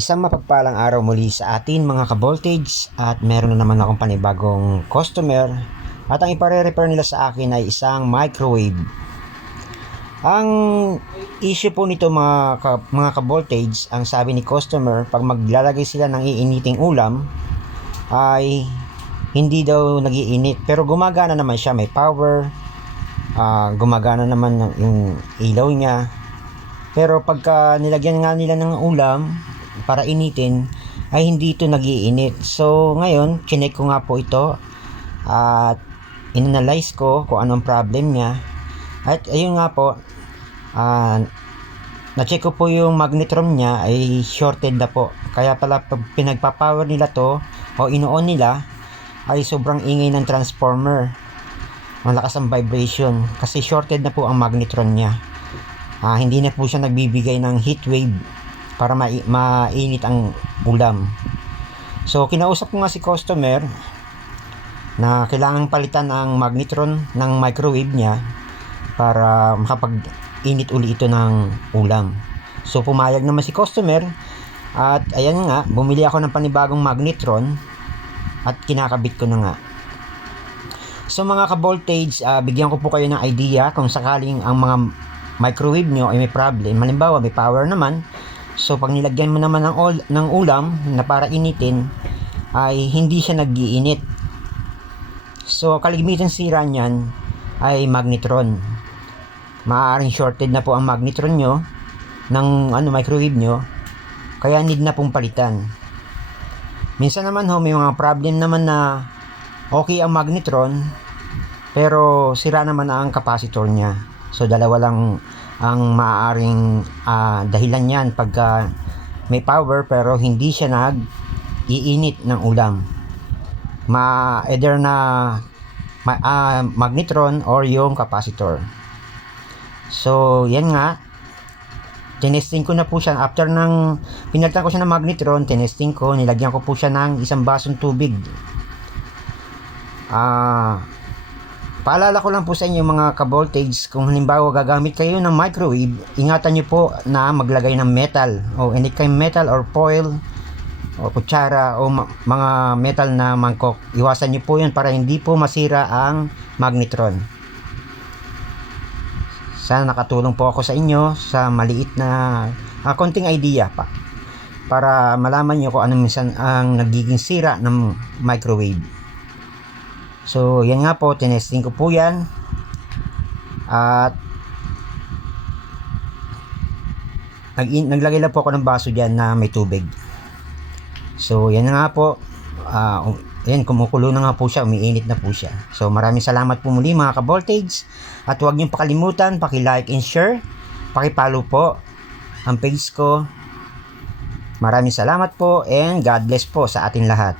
Isang mapagpalang araw muli sa atin mga ka-voltage at meron na naman akong panibagong customer at ang ipare-repair nila sa akin ay isang microwave. Ang issue po nito mga ka-voltage, ang sabi ni customer, pag maglalagay sila ng iiniting ulam ay hindi daw nagiinit, pero gumagana naman siya, may power, gumagana naman yung ilaw niya. Pero pagka nilagyan nga nila ng ulam para initin ay hindi ito nagiinit. So ngayon chinek ko nga po ito at inanalyze ko kung anong problem niya. At ayun nga po, na-check ko po yung magnetron niya ay shorted na po. Kaya pala pag pinagpapower nila to o ino-on nila ay sobrang ingay ng transformer. Malakas ang vibration kasi shorted na po ang magnetron niya. Hindi na po siya nagbibigay ng heat wave para mainit ang ulam. So kinausap ko nga si customer na kailangan palitan ang magnetron ng microwave niya para makapag-init uli ito ng ulam. So pumayag naman si customer at ayan nga, bumili ako ng panibagong magnetron at kinakabit ko na nga. So mga ka-voltage, bigyan ko po kayo ng idea kung sakaling ang mga microwave nyo ay may problem. Halimbawa may power naman, so pag nilagyan mo naman ng ulam na para initin ay hindi siya nag-iinit. So kalimitan sira niyan ay magnetron. Maaaring shorted na po ang magnetron nyo ng microwave nyo, kaya need na pong palitan. Minsan naman may mga problem naman na okay ang magnetron pero sira naman ang capacitor niya. So dalawa lang ang maaaring dahilan niyan pagka may power pero hindi siya nag-iinit ng ulam. Either na magnetron or yung capacitor. So yan nga, tinesting ko na po siya. After ng pinalitan ko siya ng magnetron, tinesting ko, nilagyan ko po siya ng isang basong tubig. Paalala ko lang po sa inyo mga ka-voltage, kung halimbawa gagamit kayo ng microwave, ingatan nyo po na maglagay ng metal o any kind metal or foil o kutsara o mga metal na mangkok. Iwasan nyo po yun para hindi po masira ang magnetron. Sana nakatulong po ako sa inyo sa maliit na konting idea pa para malaman nyo kung ano minsan ang nagiging sira ng microwave. So yan nga po, tinesting ko po yan at naglagay lang po ako ng baso dyan na may tubig. So yan nga po, yan, kumukulo na nga po siya, umiinit na po siya. So maraming salamat po muli mga ka-voltage at huwag niyong pakalimutan paki-like and share, paki-follow po ang page ko. Maraming salamat po and God bless po sa ating lahat.